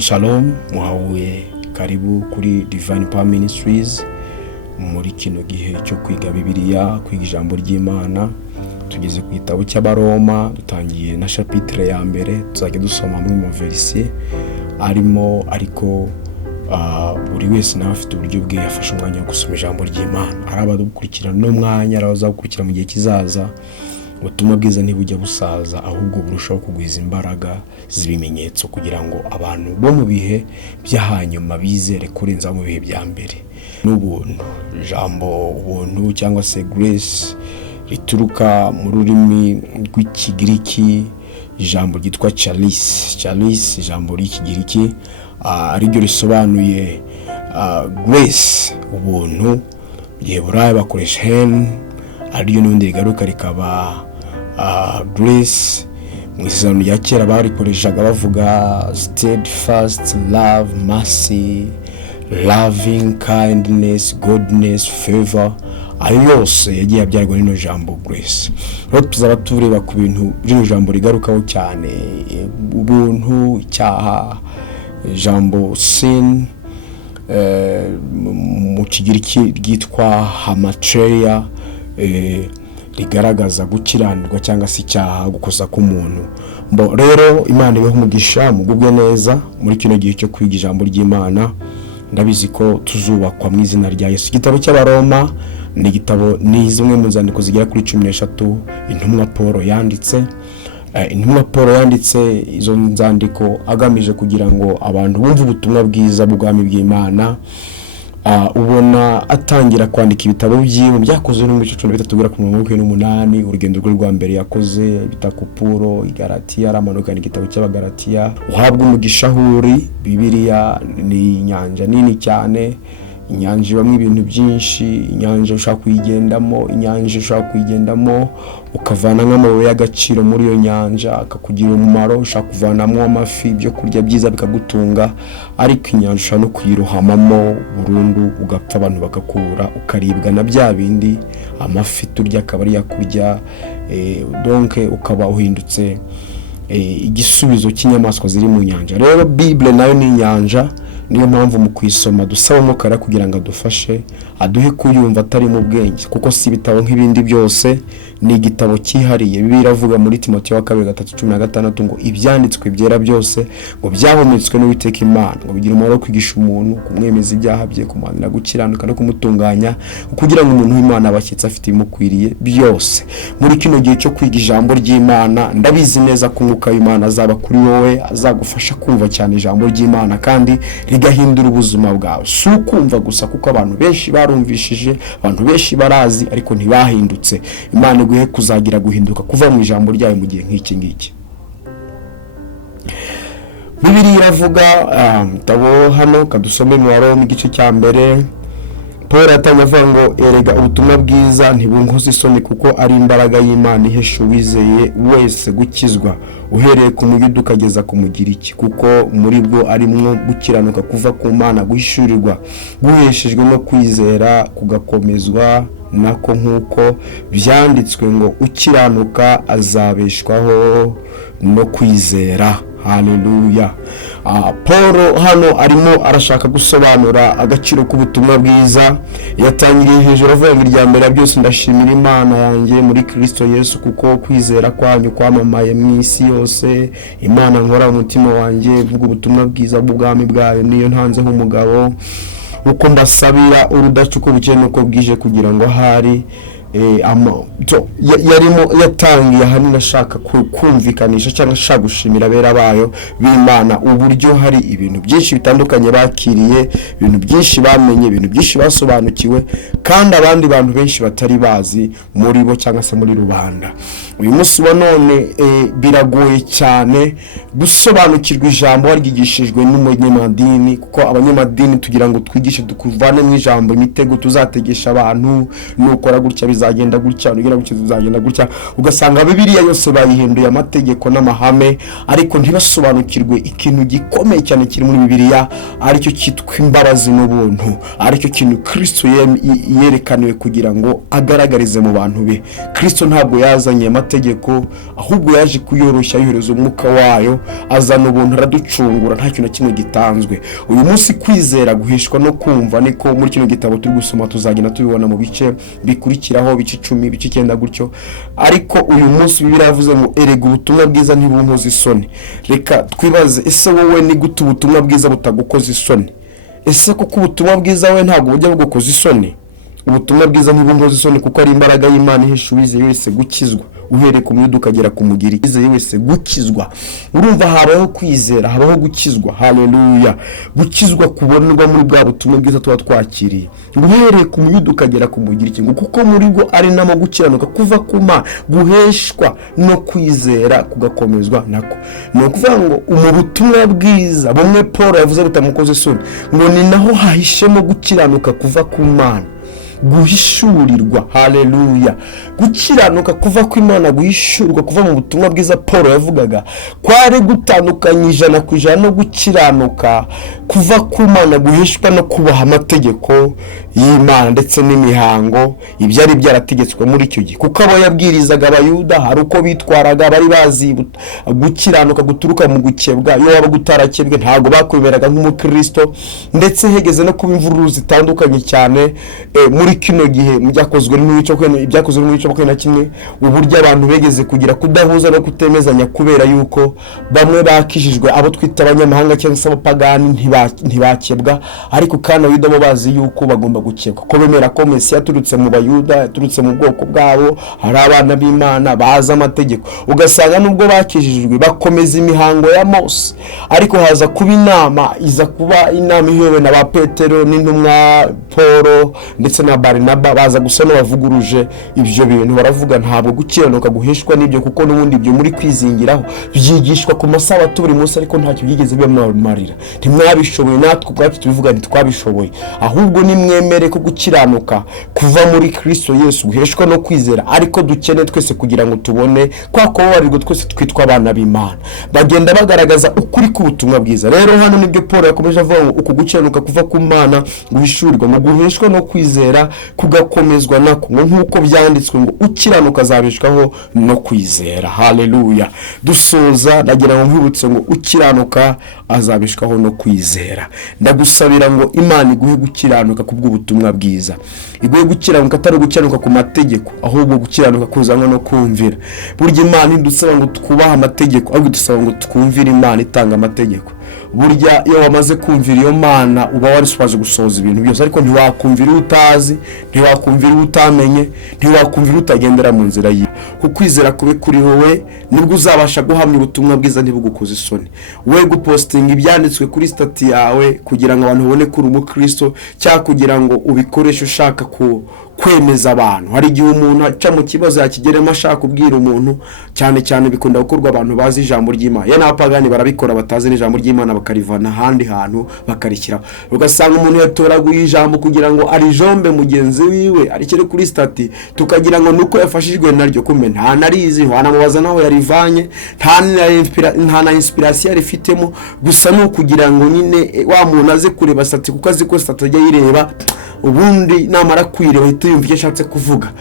Shalom muhawe karibu kuri Divine Power Ministries muri kino gihe cyo kwiga Bibiliya, kwiga ijambo ry'Imana. Tugeze ku gitabo cy'Abaroma, dutangiye na chapitre ya mbere, tuzajya dusoma mu verse arimo, ariko buri wese nawe afite uburyo bwe yafashe umwanya wo gusoma ijambo ry'Imana. Hari abadukurikira no mwanya, araza gukurikira mu gihe kizaza. Ubutumwa bwiza ntibujya busaza, ahubwo burushaho kugwiza imbaraga z'ibimenyetso kugira ngo abantu bo mu bihe by'ahanyuma bizere kurenza mu bihe bya mbere. N'ubuntu, ijambo ubuntu cyangwa se grace rituruka mu rurimi rw'Ikigiriki, ijambo ryitwa charis, ijambo ry'Ikigiriki ariryo risobanuye grace, ubuntu. Giheburayo bakoresha hen, ariryo n'ubundi rigaruka rikaba grace. Mu Isezerano rya kera barikoreshaga bavuga steadfast love, mercy, loving kindness, goodness, favor. Ayo yose yagiye abyarwa n'ino jambo grace. Rero tuzaba tureba ku bintu rino jambo rigarukaho cyane: ubuntu, icyaha, jambo sin, mu Kigiriki ryitwa hamartia, rigaragaza gukiranirwa cyangwa se icyaha, gukosa k'umuntu. Rero Imana ibeho umugisha, mugubwe neza muri kino gihe cyo kwiga ijambo ry'Imana. Ndabizi ko tuzubakwa mu izina rya Yesu. Igitabo cy'Abaroma ni igitabo, ni zimwe mu nzandiko zigera kuri 13 intumwa Paul yanditse. Intumwa Paul yanditse izo nzandiko agamije kugira ngo abantu bumve ubutumwa bwiza bw'ubwami bw'Imana. Ubona atangira kwandika ibitabo byiwe byakoze no mu 13 tugera ku 18. Urugendo rwe rwa mbere yakoze bita Kupuro, Galatiya, aramanuka igitabo cy'Abagalatiya. Uhabwa umugisha huri. Bibiliya ni inyanja nini cyane, inyanja ibamo ibintu byinshi. Inyanja ushaka kuyigendamo, inyanja ushaka kuyigendamo ukavana nk'amabuye y'agaciro muri iyo nyanja akakugira umumaro. Ushaka kuvanamo amafi, byo kurya byiza bikagutunga, ariko inyanja ushaka no kuyirohamamo burundu ugapfa, abantu bakakubura, ukaribwa na bya bindi amafi turya akaba ari yakurya. Donc ukaba uhindutse igisubizo cy'inyamaswa ziri mu nyanja. Rero Bible nayo ni inyanja. Niyo mpamvu mu kwisoma dusaba umukara kugira ngo adufashe, aduhe kuyumva atari mu bwenge, kuko si ibitabo nk'ibindi byose, ni igitabo cyihariye. Bibiliya iravuga muri Timoteyo wa 2:3-16 ngo ibyanditswe byera byose ngo byahumetswe n'Uwiteka Imana, ngo bigira umumaro wo kwigisha umuntu, kumwemeza ibyaha bye, kumuhanira gukiranuka no kumutunganya, kugira ngo umuntu w'Imana abashyitsi afite imukwiriye byose. Muri kino gihe cyo kwiga ijambo ry'Imana, ndabizi neza ko Umwuka w'Imana azaba kuri wowe, azagufasha kumva cyane ijambo ry'Imana kandi rigahindura ubuzima bwawe. Si ukumva gusa, kuko abantu benshi barumvishije, abantu benshi barazi, ariko ntibahindutse. Imana iguhe kuzagira guhinduka kuva mu ijambo ryayo mu gihe nk'iki ngiki. Bibiliya iravuga tabo hano kadusome mu Baroma igice cya mbere. Paul atanyavuga ngo erega ubutumwa bwiza ntibunkoze isoni, kuko ari imbaraga y'Imana ihesha uwizeye wese gukizwa, uhereye ku Muyuda ukageza ku Mugiriki, kuko muri bwo arimwo gukiranuka kuva ku Mana guhishurirwa, guheshejwe no kwizera kugakomezwa nako, nk'uko byanditswe ngo ukiranuka azabeshwaho no kwizera. Haleluya. Paul hano arimo arashaka gusobanura agaciro k'ubutumwa bwiza. Yatangiriye hejuru avuga ngo irya mbere byose ndashimira Imana yanjye muri Kristo Yesu, kuko kwizera kwanyu kwamamaye mu isi yose. Imana nkora umutima wanjye vuga ubutumwa bwiza bw'ubwami bwayo, niyo ntanze nk'umugabo, uko mbasabira urudacuka bukeye nuko bwije, kugira ngo ahari yarimo yatangiye ahanini ashaka kumvikanisha cyangwa ashaka gushimira abera bayo b'Imana uburyo hari ibintu byinshi bitandukanye bakiriye, ibintu byinshi bamenye, ibintu byinshi basobanukiwe, kandi abandi bantu benshi batari bazi muri bo cyangwa se muri rubanda. Uyu munsi wa none biragoye cyane gusobanukirwa ijambo waryigishijwe n'umunyamadini, kuko abanyamadini tugira ngo twigishe tukuvane mu ijambo imitego tuzategesha abantu, nukora gutya bizagenda gutya, nugira gutya bizagenda gutya. Ugasanga Bibiliya yose bayihinduye amategeko n'amahame, ariko ntibasobanukirwe ikintu gikomeye cyane kiri muri Bibiliya, aricyo cyitwa imbabazi n'ubuntu, aricyo kintu Kristo yerekaniwe kugira ngo agaragarize mu bantu be. Kristo ntabwo yazanye amategeko, ahubwo yaje kuyoroshya yohereza umwuka wayo, azana ubuntu, araducungura, nta kintu na kimwe gitanzwe. Uyu munsi kwizera guhishwa no kumva, niko muri kino gitabo turi gusoma tuzagenda tubibona mu bice bikurikiraho, bice 10, bice 9 gutyo. Ariko uyu munsi Bibiliya yavuze ngo erega ubutumwa bwiza ntibunkoza isoni. Reka twibaze, ese wowe ni gute ubutumwa bwiza butagukoza isoni? Ese koko ubutumwa bwiza we ntabwo bujya bugukoza isoni? Ubutumwa bwiza ntibunkoza isoni kuko ari imbaraga y'Imana ihesha uwizeye wese gukizwa, uhereye ku myuka ukagera ku mugiri, uwizeye wese gukizwa. Urumva habaho kwizera, habaho gukizwa. Haleluya! Gukizwa kubonwa muri bwa butumwa bwiza tuba twakiriye, uhereye ku myuka ukagera ku mugiri kingo, kuko muri bwo ari namo gukiranuka kuva kuma guheshwa no kwizera kugakomezwa nako. Ni ukuvuga ngo mu butumwa bwiza bumwe Paul yavuze butamukoze isoni, ngo ni naho hahishemo gukiranuka kuva ku Mana, guhishurirwa. Haleluya! Gukiranuka kuva ku Imana, guhishurwa kuva mu butumwa bwiza Paul yavugaga, kwari gutandukanya 100% no gukiranuka kuva ku Mana, guhishwa no kubaha amategeko y'Imana ndetse n'imihango ibyari byarategetswe muri icyo gihe. Kuko abo yabwirizaga Abayuda hari uko bitwaraga, bari bazi gukiranuka guturuka mu gukebwa. Iyo waba gutarakebwe ntabwo bakwemeraga nk'umukristo, ndetse hegeze no kuba imvururu zitandukanye cyane muri kino gihe byakozwe n'imico na kimwe, uburyo abantu begeze kugira kudahuza no kutemezanya kubera yuko bamwe bakijijwe, abo twita abanyamahanga cyangwa se abapagani ntibakebwa, ariko kandi Abayuda bo bazi yuko bagomba gukebwa, ko bemera ko Mesiya yaturutse mu Bayuda, yaturutse mu bwoko bwabo, hari abana b'Imana baza amategeko. Ugasanga nubwo bakijijwe bakomeza imihango ya Mose, ariko haza kuba inama, iza kuba inama iyobowe na ba Petero n'intumwa Paul ndetse na Barinaba, baza gusa n'abavuguruje ibyo bintu. Baravuga ntabwo gukiranuka guheshwa n'ibyo, kuko n'ubundi ibyo muri kwizingiraho byigishwa ku masabato buri munsi, ariko ntacyo byigeze bibamarira. Ntimwabishoboye, natwe ubwacu tubivuga ntitwabishoboye, ahubwo nimwemere ko gukiranuka kuva muri Kristo Yesu guheshwa no kwizera, ariko dukene twese kugira ngo tubone kwa kubabarirwa twese twitwa abana b'Imana. Bagenda bagaragaza ukuri k'ubutumwa bwiza. Rero hano nibyo Paul yakomeje avuga ngo uko gukiranuka kuva ku Mana guhishurirwa mu guheshwa no kwizera kugakomezwa nako, nk'uko byanditswe ngo ukiranuka azabeshwaho no kwizera. Haleluya! Dusoza nagira ngo nkwibutse ngo ukiranuka azabeshwaho no kwizera. Ndagusabira ngo Imana iguhe gukiranuka kubw'ubutumwa bwiza, iguhe gukiranuka atari gukiranuka ku mategeko, ahubwo gukiranuka kuzanwa no kumvira. Burya Imana idusaba ngo twubahe amategeko, ahubwo idusaba ngo twumvire Imana itanga amategeko. Burya iyo wamaze kumvira iyo Mana uba wariswaje gusohoza ibintu byose, ariko ntiwakumvira utazi, ntiwakumvira utamenye, ntiwakumvira utagendera mu nzira yiwe. Kukwizera kube kuri wowe nibwo uzabasha guhamya ubutumwa bwiza ntibugukoze isoni. We gupostinga ibyanditswe kuri stati yawe kugira ngo abantu babone ko uri umukristo, cyangwa kugira ngo ubikoreshe ushaka kwemeza abantu. Hari igihe umuntu aca mu kibazo yakigeremo ashaka kubwira umuntu, cyane bikunda gukorwa abantu bazi ijambo ry'Imana. Ya n'apagani barabikora batazi n'ijambo ry'Imana, bakarivana ahandi hantu bakarikiraho. Ugasanga umuntu yatoraguye ijambo kugira ngo arijombe mugenzi wiwe arikere kuri stati, tukagira ngo nuko yafashijwe naryo, kume nta narizi, wanamubaza naho yarivanye, nta na inspiration rifitemo, gusa no kugira ngo nyine wa muntu aze kureba stati, kuko azi ko stati ajya yireba, ubundi namara kwireba hita yumva icyo ashatse kuvuga.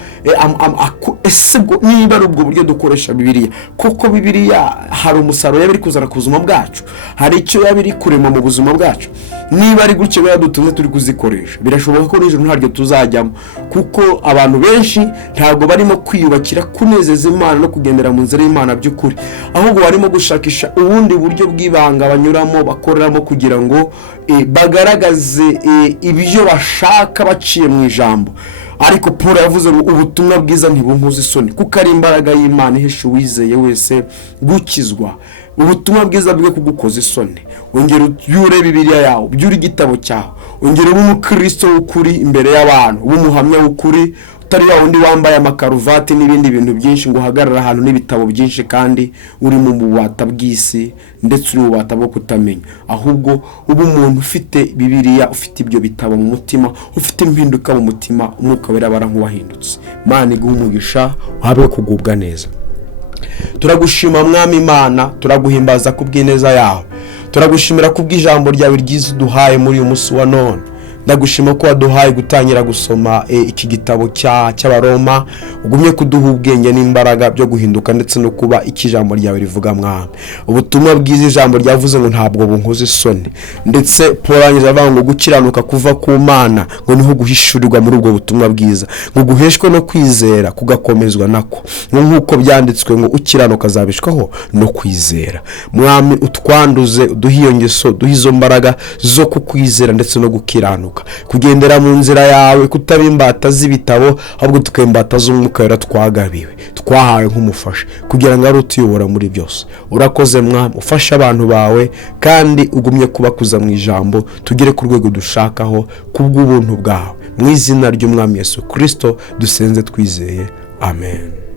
Ese niba ari ubwo buryo dukoresha Bibiliya, kuko Bibiliya hari umusaruro yabiri kuzana ku buzima bwacu, hari icyo yabiri kurema mu buzima bwacu. Niba ari gutyo byadutunze turi kuzikoresha, birashoboka ko n'ijoro ntaryo tuzajyamo, kuko abantu benshi ntabwo barimo kwiyubakira kunezeza Imana no kugendera mu nzira y'Imana by'ukuri, ahubwo barimo gushakisha ubundi buryo bw'ibanga banyuramo bakoreramo kugira ngo bagaragaze ibyo bashaka baciye mu ijambo. Ariko Paul yavuze ngo ubutumwa bwiza ntibunkoza isoni, kuko ari imbaraga y'Imana ihesha uwizeye wese gukizwa. Ubutumwa bwiza bwe kugukoza isoni. Ongera urebe Bibiliya yawe, byuri igitabo cyawe, ongera ube umukristo w'ukuri imbere y'abantu, ube umuhamya w'ukuri, utari wa wundi wambaye amakaruvati n'ibindi bintu byinshi ngo uhagarara ahantu n'ibitabo byinshi kandi uri mu bubata bw'isi ndetse uri mu bubata bwo kutamenya, ahubwo uba umuntu ufite Bibiliya, ufite ibyo bitabo mu mutima, ufite impinduka mu mutima, umwuka wera bara nk'uwahindutse. Imana iguhe umugisha, uhabe kugubwa neza. Turagushima Mwami Imana, turaguhimbaza kubw'ineza yawe, turagushimira kubw'ijambo ryawe ryiza duhaye muri uyu munsi wa none. Ndagushima ko waduhaye gutangira gusoma iki gitabo cy'Abaroma, ugumye kuduha ubwenge n'imbaraga byo guhinduka ndetse no kuba ikijambo ryawe rivuga Mwami. Ubutumwa bwiza ijambo ryavuze ngo ntabwo bunkoze isoni, ndetse poranyije avuga ngo gukiranuka kuva ku Mana ngo niho guhishurirwa muri ubwo butumwa bwiza, ngo guheshwe no kwizera kugakomezwa nako, nk'uko byanditswe ngo ukiranuka azabishwaho no kwizera. Mwami utwanduze, uduhe iyo ngeso, duhe izo mbaraga zo kukwizera ndetse no gukiranuka, kugendera mu nzira yawe, kutaba imbata z'ibitabo ahubwo tukaimbata z'umwuka wera twagabiwe, twahawe nk'umufasha kugira ngo ari utuyobora muri byose. Urakoze Mwami, ufasha abantu bawe kandi ugumye kubakuza mu ijambo, tugere ku rwego dushakaho kubw'ubuntu bwawe. Mu izina ry'Umwami Yesu Kristo dusenze twizeye, amen.